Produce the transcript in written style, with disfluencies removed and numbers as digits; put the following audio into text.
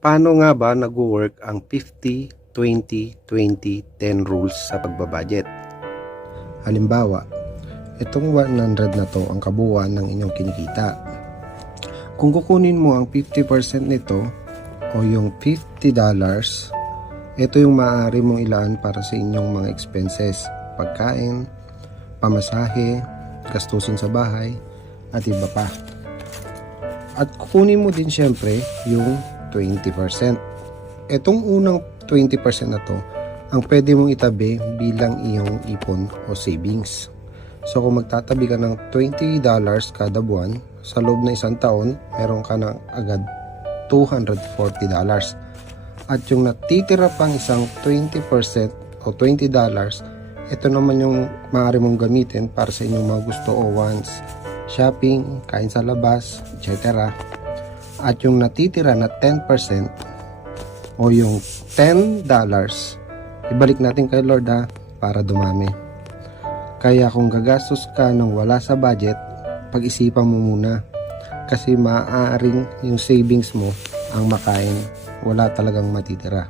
Paano nga ba nag-work ang 50, 20, 20, 10 rules sa pagbabudget? Halimbawa, itong 100 na to ang kabuuan ng inyong kinikita. Kung kukunin mo ang 50% nito o yung $50, ito yung maaari mong ilaan para sa inyong mga expenses, pagkain, pamasahe, gastusin sa bahay, at iba pa. At kukunin mo din syempre yung 20%. Etong unang 20% na to, ang pwede mong itabi bilang iyong ipon o savings. So kung magtatabi ka ng $20 kada buwan, sa loob na isang taon, meron ka na agad $240. At yung natitira pang isang 20% o $20, ito naman yung maaari mong gamitin para sa inyong mga gusto o wants, shopping, kain sa labas, etc. At yung natitira na 10% o yung $10, ibalik natin kay Lord para dumami. Kaya kung gagastos ka ng wala sa budget, pag-isipan mo muna, kasi maaaring yung savings mo ang makain, wala talagang matitira.